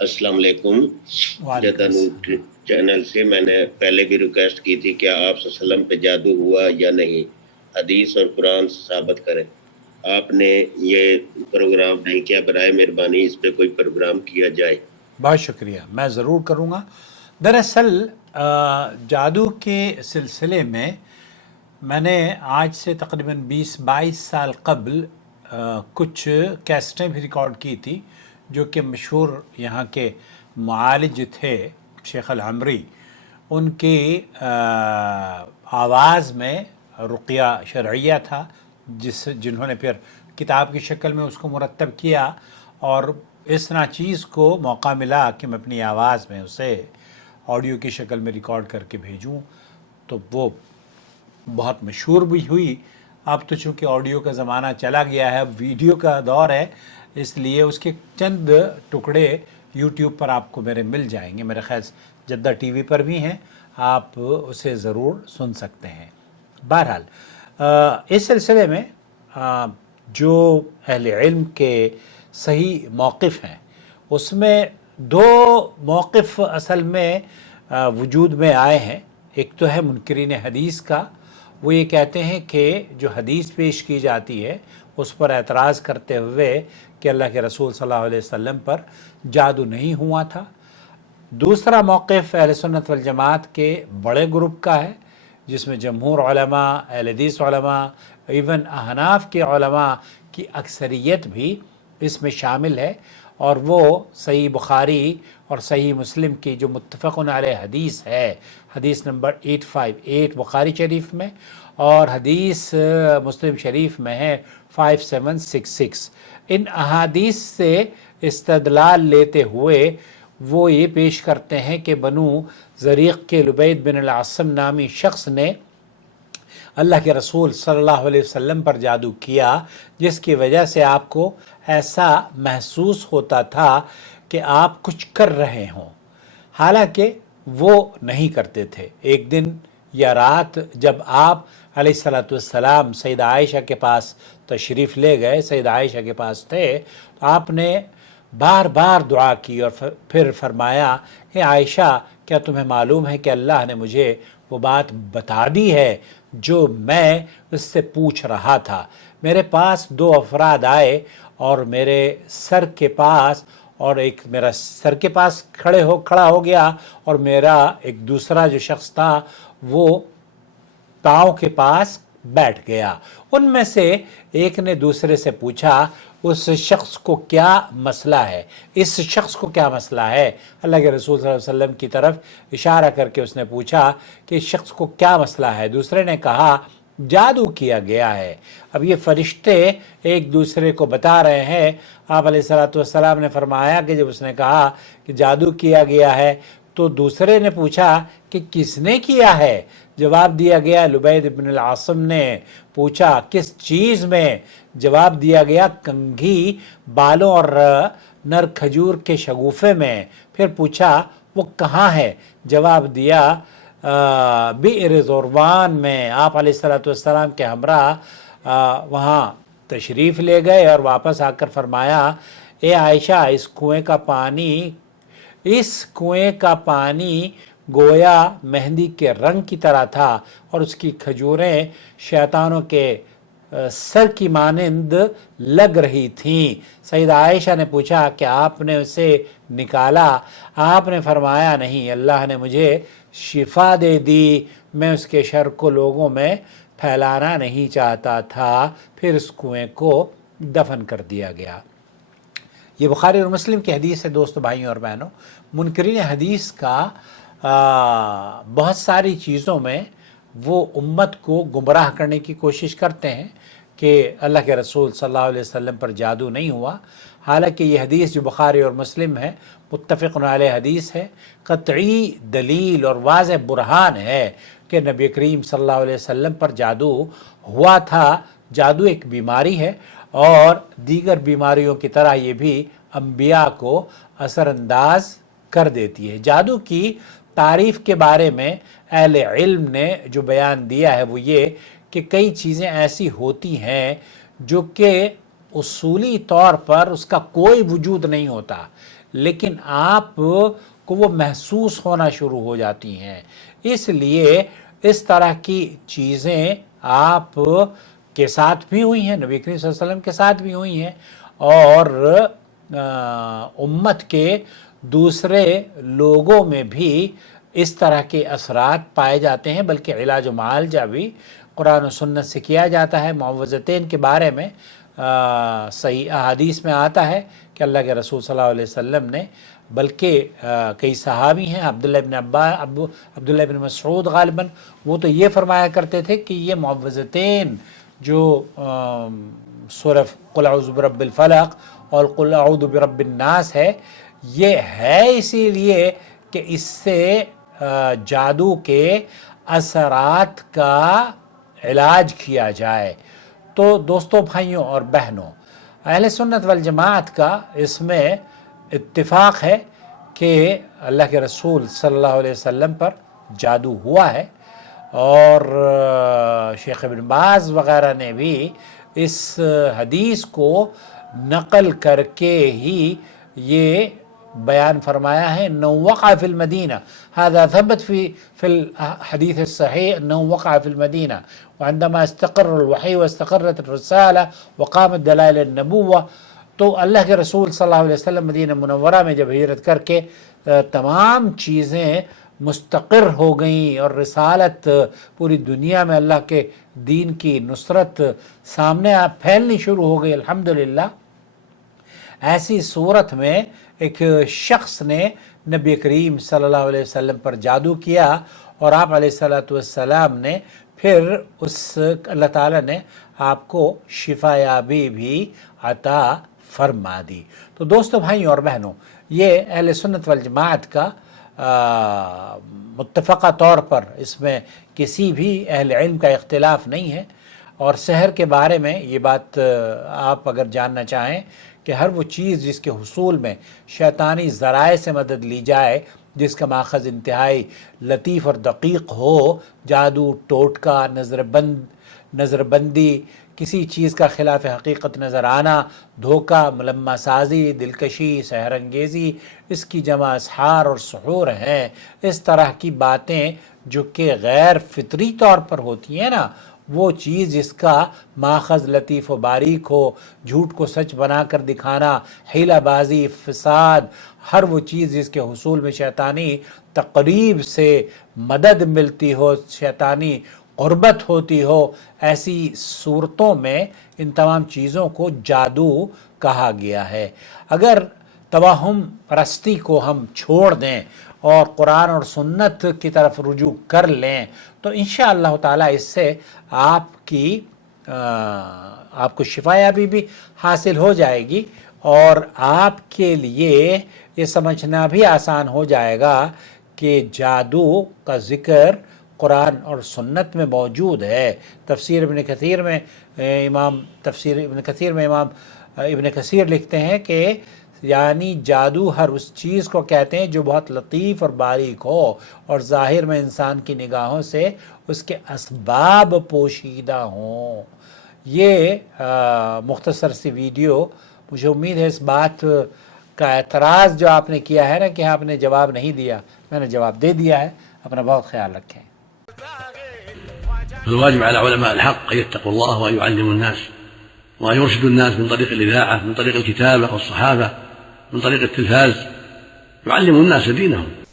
अस्सलाम वालेकुम। वालेकुम जदानूर चैनल से मैंने पहले भी रिक्वेस्ट की थी कि आप वसल्लम पे जादू हुआ या नहीं, हदीस और कुरान से साबित करें। आपने ये प्रोग्राम नहीं किया, बराए मेहरबानी इस पे कोई प्रोग्राम किया जाए। बहुत शुक्रिया, मैं ज़रूर करूँगा। दरअसल जादू के सिलसिले में मैंने आज से तकरीबन 20-22 साल कबल कुछ कैसेटें भी रिकॉर्ड की थी, जो कि मशहूर यहाँ के मुआलिज थे शेख अल हमरी, उनकी आवाज़ में रुक़या शरइया था, जिन्होंने फिर किताब की शक्ल में उसको मुरतब किया, और इस नाचीज़ को मौका मिला कि मैं अपनी आवाज़ में उसे ऑडियो की शक्ल में रिकॉर्ड करके भेजूं, तो वो बहुत मशहूर भी हुई। अब तो चूँकि ऑडियो का ज़माना चला गया है, अब वीडियो का दौर है, इसलिए उसके चंद टुकड़े यूट्यूब पर आपको मेरे मिल जाएंगे। मेरे ख्याल जद्दा टीवी पर भी हैं, आप उसे ज़रूर सुन सकते हैं। बहरहाल इस सिलसिले में जो अहले इल्म के सही मौक़िफ़ हैं, उसमें दो मौक़िफ़ असल में वजूद में आए हैं। एक तो है मुनकरीन हदीस का, वो ये कहते हैं कि जो हदीस पेश की जाती है उस पर एतराज़ करते हुए कि अल्लाह के रसूल सल्लल्लाहु अलैहि वसल्लम पर जादू नहीं हुआ था। दूसरा मौक़िफ़ अहले सुन्नत वल जमात के बड़े ग्रुप का है, जिसमें जमहूर उलमा, अहले हदीस उलमा, इवन अहनाफ के उलमा की अक्सरियत भी इसमें शामिल है, और वो सही बुखारी और सही मुस्लिम की जो मुत्तफ़क़ुन अलैह हदीस है, हदीस नंबर 858 बुखारी शरीफ में, और हदीस मुस्लिम शरीफ में है 5766। इन अहादीस से इस्तदलाल लेते हुए वो ये पेश करते हैं कि बनु ज़रीक़ के लुबैद बिन अल-असम नामी शख्स ने अल्लाह के रसूल सल्लल्लाहु अलैहि वसल्लम पर जादू किया, जिसकी वजह से आपको ऐसा महसूस होता था कि आप कुछ कर रहे हों, हालांकि वो नहीं करते थे। एक दिन या रात जब आप अलैहिस्सलातु वस्सलाम सैयदा आयशा के पास तशरीफ़ ले गए, सैयदा आयशा के पास थे, तो आपने बार बार दुआ की और फिर फरमाया, हे आयशा, क्या तुम्हें मालूम है कि अल्लाह ने मुझे वो बात बता दी है जो मैं उससे पूछ रहा था। मेरे पास दो अफराद आए और मेरे सर के पास, और एक मेरा सर के पास खड़ा हो गया, और मेरा एक दूसरा जो शख्स था वो पाँव के पास बैठ गया। उनमें से एक ने दूसरे से पूछा, उस शख्स को क्या मसला है, इस शख्स को क्या मसला है। अल्लाह के रसूल सल्लल्लाहु अलैहि वसल्लम की तरफ इशारा करके उसने पूछा कि इस शख्स को क्या मसला है। दूसरे ने कहा, जादू किया गया है। अब ये फरिश्ते एक दूसरे को बता रहे हैं। आप अलैहिस्सलातु वस्सलाम ने फरमाया कि जब उसने कहा कि जादू किया गया है, तो दूसरे ने पूछा कि किसने किया है। जवाब दिया गया, लुबैद बिन अल-आसिम ने पूछा, किस चीज़ में। जवाब दिया गया, कंघी, बालों और नर खजूर के शगुफे में। फिर पूछा, वो कहाँ है। जवाब दिया, बि'r ज़ुरवान में। आप अलैहिस्सलातु वस्सलाम के हमरा वहाँ तशरीफ़ ले गए और वापस आकर फरमाया, ए आयशा, इस कुएं का पानी गोया मेहंदी के रंग की तरह था, और उसकी खजूरें शैतानों के सर की मानंद लग रही थीं। सैयदा आयशा ने पूछा, कि आपने उसे निकाला। आपने फरमाया, नहीं, अल्लाह ने मुझे शिफा दे दी, मैं उसके शर को लोगों में फैलाना नहीं चाहता था। फिर उस कुएं को दफन कर दिया गया। ये बुखारी और मुस्लिम की हदीस है। दोस्तों, भाइयों और बहनों, मुनकरीन हदीस का बहुत सारी चीज़ों में वो उम्मत को गुमराह करने की कोशिश करते हैं कि अल्लाह के रसूल सल्लल्लाहु अलैहि वसल्लम पर जादू नहीं हुआ। हालांकि ये हदीस जो बुखारी और मुस्लिम है, मुत्तफ़क़ुन अलैह हदीस है, क़त्ई दलील और वाज़ेह बुरहान है कि नबी करीम सल्लल्लाहु अलैहि वसल्लम पर जादू हुआ था। जादू एक बीमारी है, और दीगर बीमारियों की तरह ये भी अंबिया को असरअंदाज कर देती है। जादू की तारीफ़ के बारे में अहले इल्म ने जो बयान दिया है वो ये कि कई चीज़ें ऐसी होती हैं जो कि उसूली तौर पर उसका कोई वजूद नहीं होता, لیکن آپ کو وہ محسوس ہونا شروع ہو جاتی ہیں. اس لیے اس طرح کی چیزیں آپ کے ساتھ بھی ہوئی ہیں, نبی کریم صلی اللہ علیہ وسلم کے ساتھ بھی ہوئی ہیں, اور امت کے دوسرے لوگوں میں بھی اس طرح کے اثرات پائے جاتے ہیں, بلکہ علاج و معالجہ بھی قرآن و سنت سے کیا جاتا ہے. معوذتین کے بارے میں صحیح احادیث میں آتا ہے کہ اللہ کے رسول صلی اللہ علیہ وسلم نے, بلکہ کئی صحابی ہیں, عبداللہ بن مسعود غالباً, وہ تو یہ فرمایا کرتے تھے کہ یہ معوذتین جو سورہ قل اعوذ برب الفلق اور قل اعوذ برب الناس ہے, یہ ہے اسی لیے کہ اس سے جادو کے اثرات کا علاج کیا جائے. تو دوستوں, بھائیوں اور بہنوں, اہل سنت والجماعت کا اس میں اتفاق ہے کہ اللہ کے رسول صلی اللہ علیہ وسلم پر جادو ہوا ہے, اور شیخ ابن باز وغیرہ نے بھی اس حدیث کو نقل کر کے ہی یہ بیان فرمایا ہے. انه وقع في المدینہ, هذا ثبت في الحديث الصحيح انه وقع في المدینہ, وعندما استقر الوحی واستقرت الرسالہ وقامت دلائل النبوہ. تو اللہ کے رسول صلی اللہ علیہ وسلم مدینہ منورہ میں جب ہجرت کر کے تمام چیزیں مستقر ہو گئیں اور رسالت پوری دنیا میں اللہ کے دین کی نصرت سامنے پھیلنی شروع ہو گئی الحمدللہ, ایسی صورت میں ایک شخص نے نبی کریم صلی اللہ علیہ وسلم پر جادو کیا, اور آپ علیہ السلام نے پھر اللہ تعالیٰ نے آپ کو شفا یابی بھی عطا فرما دی. تو دوستو, بھائیوں اور بہنوں, یہ اہل سنت والجماعت کا متفقہ طور پر اس میں کسی بھی اہل علم کا اختلاف نہیں ہے. اور سحر کے بارے میں یہ بات آپ اگر جاننا چاہیں کہ ہر وہ چیز جس کے حصول میں شیطانی ذرائع سے مدد لی جائے, جس کا ماخذ انتہائی لطیف اور دقیق ہو, جادو, ٹوٹکا, نظر بندی, کسی چیز کا خلاف حقیقت نظر آنا, دھوکہ, ملمہ سازی, دلکشی, سحر انگیزی, اس کی جمع اسحار اور سحور ہیں. اس طرح کی باتیں جو کہ غیر فطری طور پر ہوتی ہیں نا, وہ چیز جس کا ماخذ لطیف و باریک ہو, جھوٹ کو سچ بنا کر دکھانا, حیلہ بازی, فساد, ہر وہ چیز جس کے حصول میں شیطانی تقریب سے مدد ملتی ہو, شیطانی قربت ہوتی ہو, ایسی صورتوں میں ان تمام چیزوں کو جادو کہا گیا ہے. اگر توہم پرستی کو ہم چھوڑ دیں اور قرآن اور سنت کی طرف رجوع کر لیں تو انشاءاللہ تعالیٰ اس سے آپ کو شفا یابی بھی حاصل ہو جائے گی, اور آپ کے لیے یہ سمجھنا بھی آسان ہو جائے گا کہ جادو کا ذکر قرآن اور سنت میں موجود ہے. تفسیر ابن کثیر میں امام ابن کثیر لکھتے ہیں کہ یعنی جادو ہر اس چیز کو کہتے ہیں جو بہت لطیف اور باریک ہو اور ظاہر میں انسان کی نگاہوں سے اس کے اسباب پوشیدہ ہوں. یہ مختصر سی ویڈیو, مجھے امید ہے اس بات کا اعتراض جو آپ نے کیا ہے نا کہ آپ نے جواب نہیں دیا, میں نے جواب دے دیا ہے. اپنا بہت خیال رکھیں. الواجب على علماء الحق أن يتقوا الله وأن يعلموا الناس وأن يرشدوا الناس من طريق الإذاعة, من طريق الكتابة والصحافة, من طريق التلفاز, يعلموا الناس دينهم.